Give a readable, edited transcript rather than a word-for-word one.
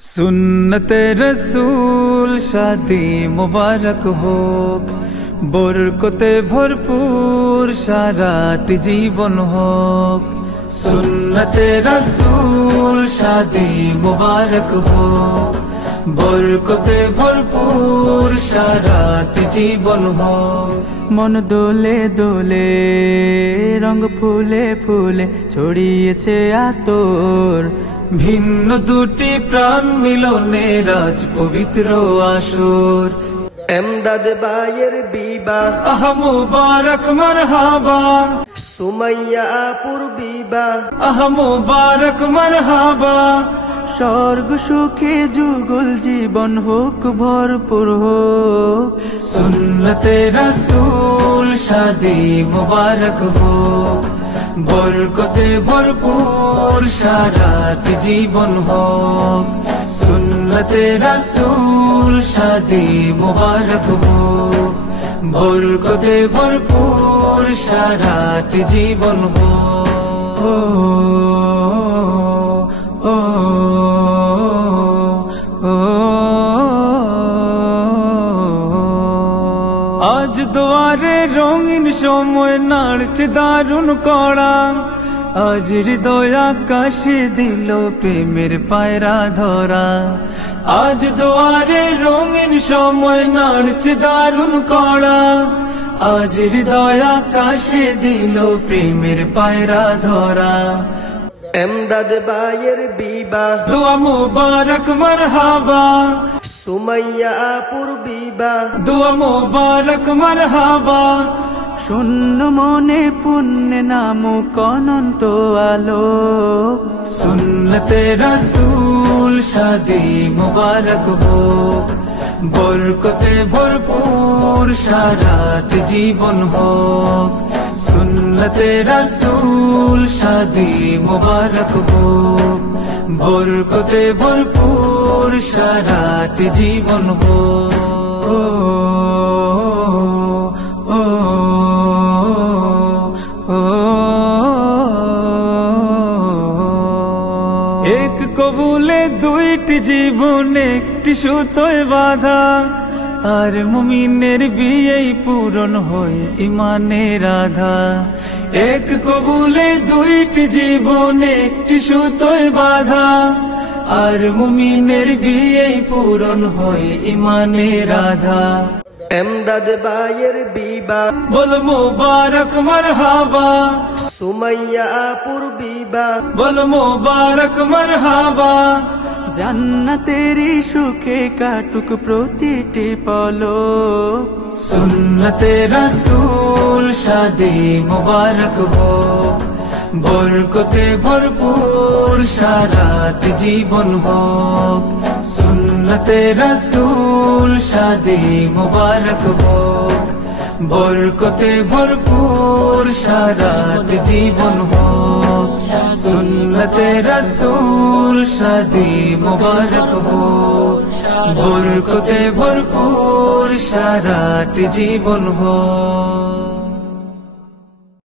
सुन्नते रसूल शादी मुबारक होक, बरकते भरपूर साराटी जीवन होक। सुन्नते रसूल शादी मुबारक होक, बरकते भरपूर साराटी जीवन होक। मन दोले दोले रंग फुले फुले ছড়িয়েছে আতর, ভিন্ন দুটি প্রাণ মিলনে রাজ পবিত্র আসর। এমদাদ ভাইয়ের বিবাহ আহ মুবারক মারহাবা, সুমাইয়া আপুর বিবাহ আহ মুবারক মারহাবা। স্বর্গ সুখে যুগল জীবন হোক ভরপুর হোক। সুন্নতে রাসূল শাদি মুবারক হোক, বরকতে ভরপুর সারাটি জীবন হোক। সুন্নতে রাসূল শাদি মুবারক হোক, বরকতে ভরপুর সারাটি জীবন হোক। আজ দুয়ারে রঙিন সময় নাড়ছে দারুণ কড়া, আজ হৃদয় আকাশে দিল প্রেমের পায়রা ধরা। আজ দুয়ারে রঙিন সময় নাড়ছে দারুণ কড়া, আজ হৃদয় আকাশে দিল প্রেমের পায়রা ধরা। এমদাদ ভাইয়ের বিবাহ দোয়া মুবারক মারহাবা, সুমাইয়া আপুর বিবাহ দোয়া মুবারক মারহাবা। শূন্য মনে পুণ্যে নামক অনন্ত আলো। সুন্নতে রাসূল শাদি মুবারক হোক, বরকতে ভরপুর সারাটি জীবন হোক। সুন্নতে রাসূল শাদি মুবারক হোক, বরকতে ভরপুর সারাটি জীবন হোক। এক কবুলে দুইটি জীবন একটি সুতোয় বাঁধা, আর মুমিনের বিয়েই পূরণ হয় ইমানের আধা। এক কবুলে দুইটি জীবন একটি সুতোয় বাঁধা, আর মুমিনের বিয়েই পূরণ হয় ইমানের আধা। এমদাদ ভাইয়ের বিবাহ বল মুবারক মারহাবা, সুমাইয়া আপুর বিবাহ বল মুবারক মারহাবা। জান্নাতেরি সুখে কাটুক প্রতিটি পলক। সুন্নতে রাসূল শাদি মুবারক হোক, বরকতে ভরপুর সারাটি জীবন হোক। সুন্নতে রাসূল শাদি মুবারক হোক, বরকতে ভরপুর সারাটি জীবন হোক। সুন্নতে রাসূল শাদি মুবারক হোক, বরকতে ভরপুর সারাটি জীবন হোক।